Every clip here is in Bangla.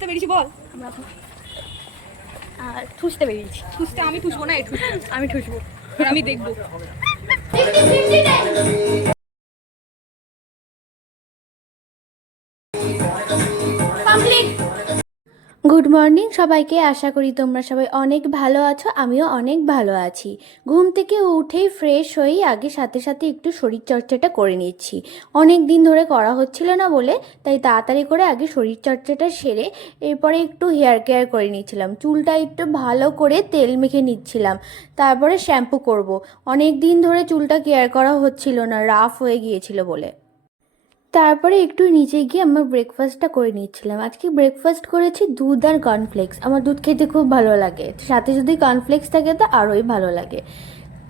বেরিয়েছি বল। আমরা আর ঠুসতে বেরিয়েছি। ঠুসতে আমি ঠুসবো না, আমি ঠুসবো আর আমি দেখবো। গুড মর্নিং সবাইকে, আশা করি তোমরা সবাই অনেক ভালো আছো। আমিও অনেক ভালো আছি। ঘুম থেকে উঠেই ফ্রেশ হয়েই আগে সাথে সাথে একটু শরীরচর্চাটা করে নিচ্ছি। অনেক দিন ধরে করা হচ্ছিল না বলে তাই তাড়াতাড়ি করে আগে শরীরচর্চাটা সেরে এরপরে একটু হেয়ার কেয়ার করে নিচ্ছিলাম। চুলটা একটু ভালো করে তেল মেখে নিচ্ছিলাম, তারপরে শ্যাম্পু করব। অনেক দিন ধরে চুলটা কেয়ার করা হচ্ছিল না, রাফ হয়ে গিয়েছিল বলে। তারপরে একটু নিচে গিয়ে আমার ব্রেকফাস্টটা করে নিচ্ছিলাম। আজকে ব্রেকফাস্ট করেছি দুধ আর কর্নফ্লেক্স। আমার দুধ খেতে খুব ভালো লাগে, সাথে যদি কর্নফ্লেক্স থাকে তো আরোই ভালো লাগে।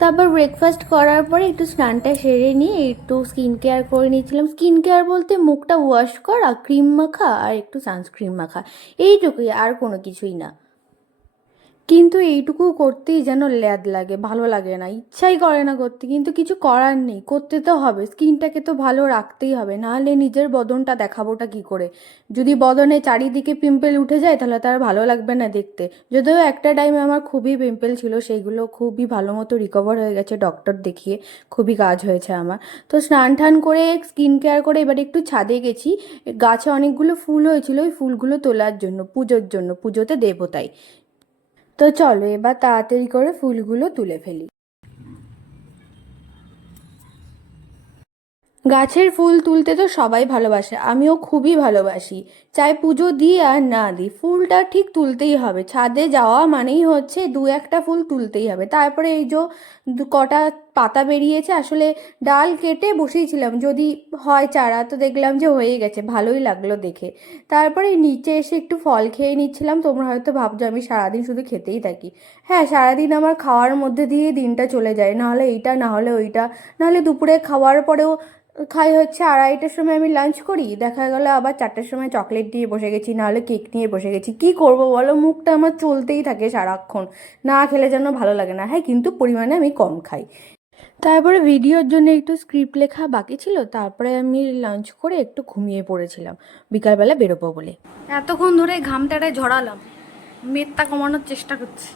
তারপর ব্রেকফাস্ট করার পরে একটু স্নানটা সেরে নিয়ে একটু স্কিন কেয়ার করে নিচ্ছিলাম। স্কিন কেয়ার বলতে মুখটা ওয়াশ করা, ক্রিম মাখা আর একটু সানস্ক্রিন মাখা, এইটুকুই, আর কোনো কিছুই না। কিন্তু এইটুকু করতেই যেন ল্যাদ লাগে, ভালো লাগে না, ইচ্ছাই করে না করতে, কিন্তু কিছু করার নেই, করতে তো হবে। স্কিনটাকে তো ভালো রাখতেই হবে, নাহলে নিজের বদনটা দেখাবোটা কি করে? যদি বদনে চারিদিকে পিম্পল উঠে যায় তাহলে তার ভালো লাগবে না দেখতে। যদিও একটা টাইমে আমার খুবই পিম্পল ছিল, সেইগুলো খুবই ভালো মতো রিকভার হয়ে গেছে, ডক্টর দেখিয়ে খুবই কাজ হয়েছে আমার। তো স্নান টান করে স্কিন কেয়ার করে এবারে একটু ছাদে গেছি। গাছে অনেকগুলো ফুল হয়েছিল, ওই ফুলগুলো তোলার জন্য, পুজোর জন্য, পুজোতে দেবো তাই। তো চলো এবার তাড়াতাড়ি করে ফুলগুলো তুলে ফেলি। গাছের ফুল তুলতে তো সবাই ভালোবাসে, আমিও খুবই ভালোবাসি। চাই পুজো দিই আর না দিই, ফুলটা ঠিক তুলতেই হবে। ছাদে যাওয়া মানেই হচ্ছে দু একটা ফুল তুলতেই হবে। তারপরে এই যে কটা পাতা বেরিয়েছে, আসলে ডাল কেটে বসিয়েছিলাম যদি হয় চারা, তো দেখলাম যে হয়ে গেছে, ভালোই লাগলো দেখে। তারপরে নিচে এসে একটু ফল খেয়ে নিচ্ছিলাম। তোমরা হয়তো ভাবছো আমি সারাদিন শুধু খেতেই থাকি। হ্যাঁ, সারাদিন আমার খাওয়ার মধ্যে দিয়ে দিনটা চলে যায়, নাহলে এইটা, নাহলে ওইটা, নাহলে দুপুরে খাওয়ার পরেও খাই হচ্ছে 2:30টার সময় আমি লাঞ্চ করি, দেখা গেল আবার 4টার সময় চকলেট দিয়ে বসে গেছি, নাহলে কেক নিয়ে বসে গেছি। কি করব বলো, মুখটা আমার চলতেই থাকে সারাক্ষণ, না খেলে যেন ভালো লাগে না। হ্যাঁ, কিন্তু পরিমাণে আমি কম খাই। তারপরে ভিডিওর জন্য একটু স্ক্রিপ্ট লেখা বাকি ছিল, তারপরে আমি লাঞ্চ করে একটু ঘুমিয়ে পড়েছিলাম, বিকালবেলা বেরোবো বলে। এতক্ষণ ধরে ঘামটারে ঝরালাম, মেদটা কমানোর চেষ্টা করছি।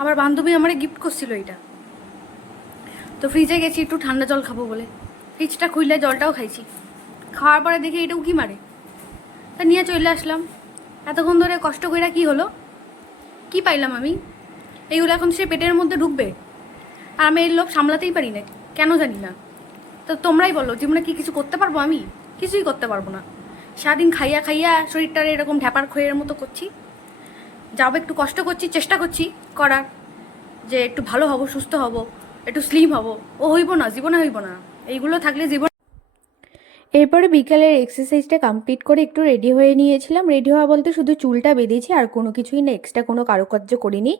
আমার বান্ধবী আমারে গিফট করছিল এটা, তো ফ্রিজে গেছি একটু ঠান্ডা জল খাবো বলে, ফ্রিজটা খুললে জলটাও খাইছি। খাওয়ার পরে দেখি এটা উকি মারে, তা নিয়ে চলে আসলাম। এতক্ষণ ধরে কষ্ট করে কি হলো, কি পাইলাম আমি? এইগুলো এখন সে পেটের মধ্যে ঢুকবে, আর আমি এই লোক সামলাতেই পারি না, কেন জানি না। তো তোমরাই বলো, জীবনে কি কিছু করতে পারবো? আমি কিছুই করতে পারবো না। সারাদিন খাইয়া খাইয়া শরীরটার এরকম ঢ্যাপার খয়ের মতো করছি। যাবো একটু কষ্ট করছি, চেষ্টা করছি করার, যে একটু ভালো হব, সুস্থ হব, একটু স্লিম হব। ও হইব না, জীবনে হইব না। এইগুলো থাকলে জীবন। এরপরে বিকালের এক্সারসাইজটা কমপ্লিট করে একটু রেডি হয়ে নিয়েছিলাম। রেডি হওয়া বলতে শুধু চুলটা বেঁধেছি, আর কোনো কিছুই না, এক্সট্রা কোনো কারুকার্য করিনি।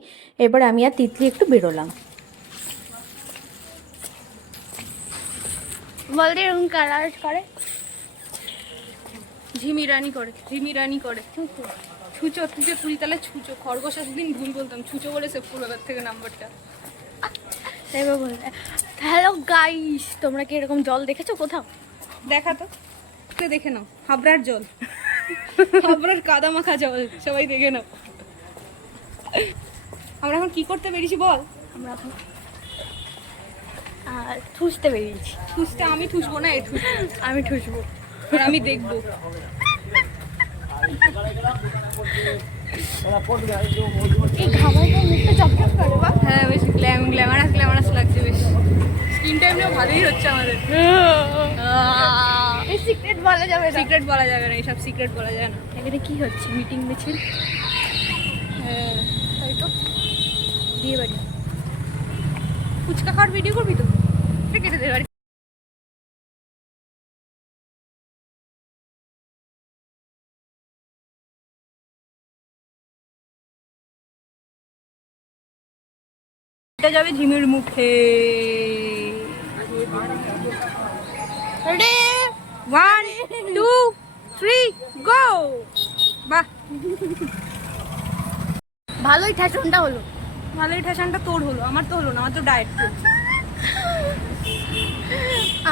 এবার আমি আর তিতলি একটু বেরোলাম। বলতে এরকম কালার করে, ঝিমিরানি করে, ঝিমিরানি করে। ছুচো, তুই যে তুলতালে ছুচো, খরগোশ একদিন ভুল বলতাম, ছুচো বলে সেভ করবো এবার থেকে নাম্বারটা। তাইবা বলতে। হ্যালো গাইস, তোমরা কি এরকম জল দেখেছো কোথাও? দেখা তো, দেখে নাও, হাবড়ার জল, হাবড়ার কাদা মাখা জল, সবাই দেখে নাও। আমরা এখন কি করতে বেরিয়েছি বল? আমরা এখন আর ঠুসতে বেরিয়েছি। ঠুসতে আমি ঠুসবো না, আমি ঠুসবো আর আমি দেখবো। এই খাবারটা মুখটা চকচক করে বা। হ্যাঁ, বেশ গ্ল্যামারাস গ্ল্যামারাস লাগছে, বেশ স্কিন টাইমটাও ভালোই হচ্ছে আমাদের। এই সিক্রেট বলা যাবে না, সিক্রেট বলা যাবে না, এইসব সিক্রেট বলা যায় না। এখানে কি হচ্ছে? মিটিং মিছিল? হ্যাঁ, তাই তো, বিয়ে বাড়ি। ফুচকা খাওয়ার ভিডিও করবি তো? কেটে দে বাড়ি। এটা যাবে ঝিমির মুখে। রেডি, 1 2 3 গো। বাহ, ভালোই ঠেসনটা হলো। ভালোই ঠেসানটা তোর হলো, আমার তো হলো না, আমার তো ডায়েট চলছে।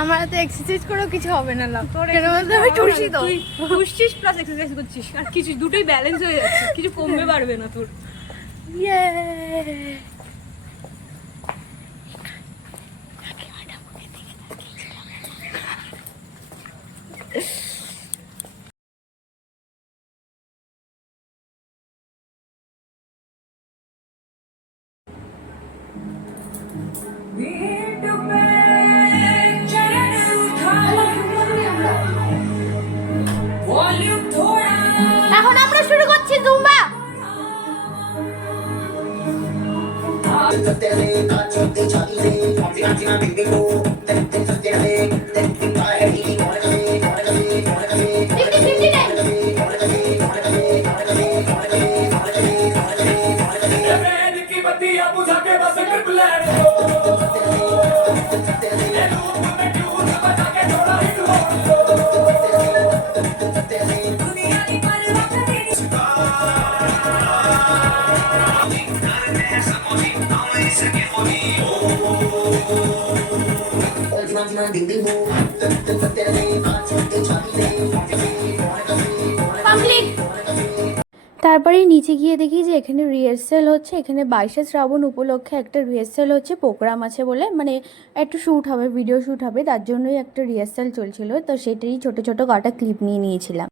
আমার তো এক্সারসাইজ করেও কিছু হবে না লাভ, তোর কেন বলতো আমি টুসি তো। তুই পুষছিস প্লাস এক্সারসাইজ করছিস, আর কিছু দুটোই ব্যালেন্স হয়ে যাচ্ছে, কিছু কমবে পারবে না তোর। ইয়ে এখন আমরা শুরু করছি জুম্বা। তারপরে নিচে গিয়ে দেখি যে এখানে রিহার্সাল হচ্ছে, এখানে 22শে শ্রাবণ উপলক্ষে একটা রিহার্সাল হচ্ছে, প্রোগ্রাম আছে বলে, মানে একটু শ্যুট হবে, ভিডিও শ্যুট হবে, তার জন্যই একটা রিহার্সাল চলছিল, তো সেটারই ছোট ছোট কটা ক্লিপ নিয়ে নিয়েছিলাম।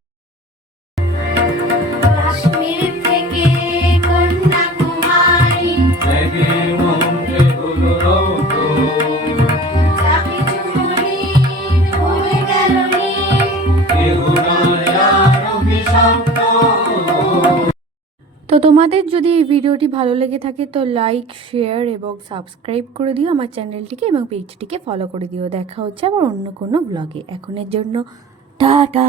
তো তোমাদের যদি এই ভিডিওটি ভালো লেগে থাকে তো লাইক, শেয়ার এবং সাবস্ক্রাইব করে দিও আমার চ্যানেলটিকে এবং পেজটিকে ফলো করে দিও। দেখা হচ্ছে আবার অন্য কোনো ব্লগে। এখনের জন্য টাটা।